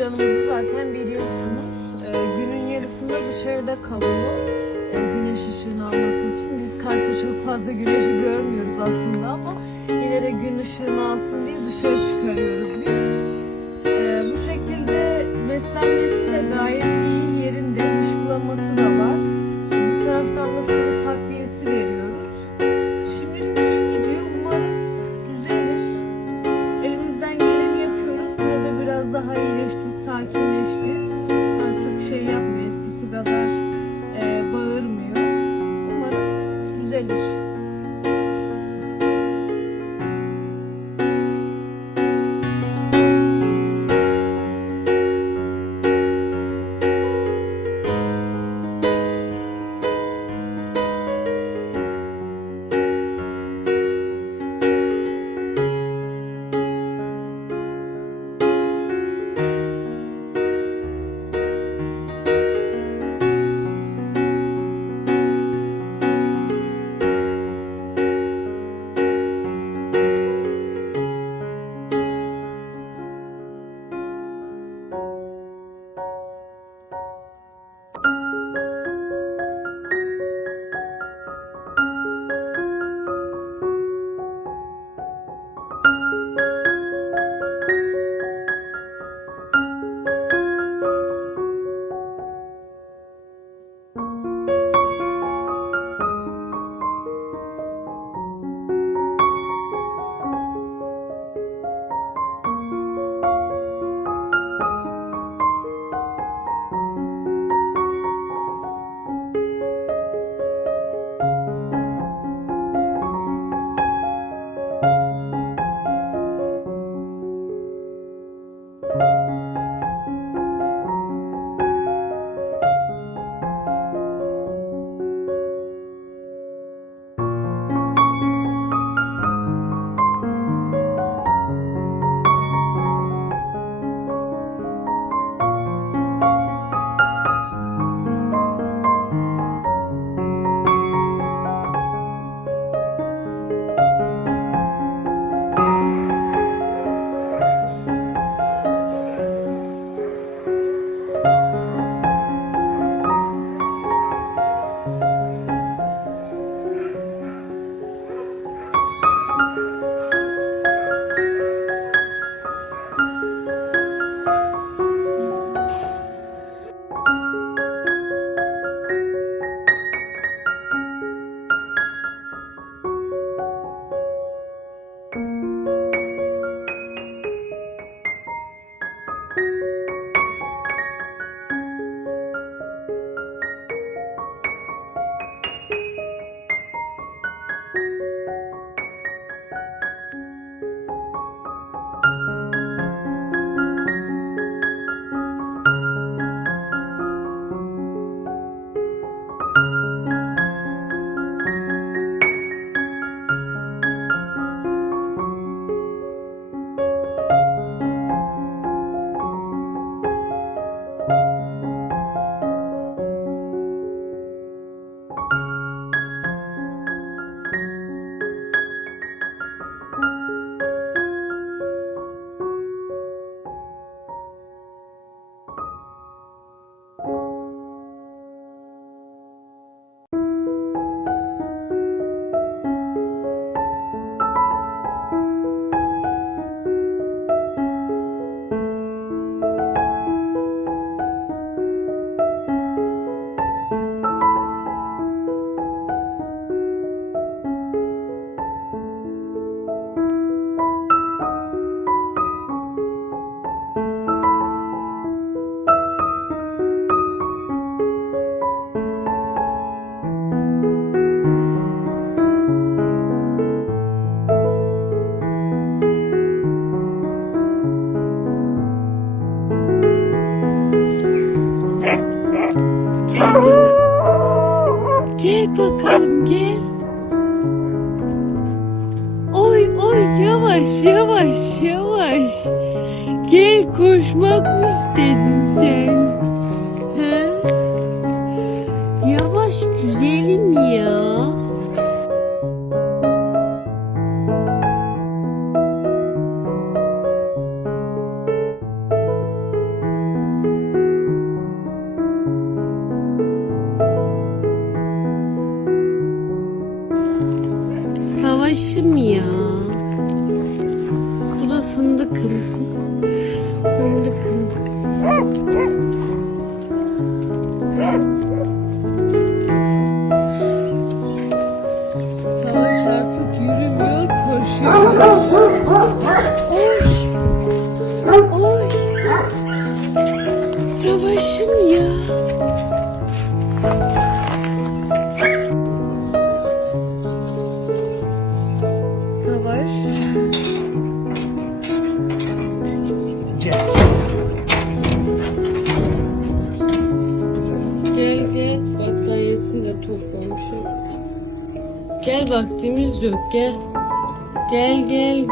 canımızı zaten biliyorsunuz. Günün yarısında dışarıda kalıyor. Güneş ışığını alması için. Biz Kars'ta çok fazla güneşi görmüyoruz aslında ama yine de gün ışığını alsın diye dışarı çıkarıyoruz biz. Bu şekilde beslenmesi de gayet iyi, yerinde. Dışkılaması da var. Bu taraftan da sıvı takviyesi veriyoruz. Şimdilik iyi gidiyor. Umarız düzelir. Elimizden geleni yapıyoruz. Burada biraz daha iyileşti, sakinleşti. Artık şey yapmıyor, eskisi kadar bağırmıyor. Umarız düzelir. Gel bakalım gel. Oy oy yavaş yavaş yavaş. Gel koşmak mı istedin sen? He? Yavaş güzelim ya. Fındık. Savaş artık yürümüyor, koşuyor. Oy. Oy. Savaşım ya. Savaş. Gel battaniyesini de toplamışım. Gel vaktimiz yok gel. Gel. Gel.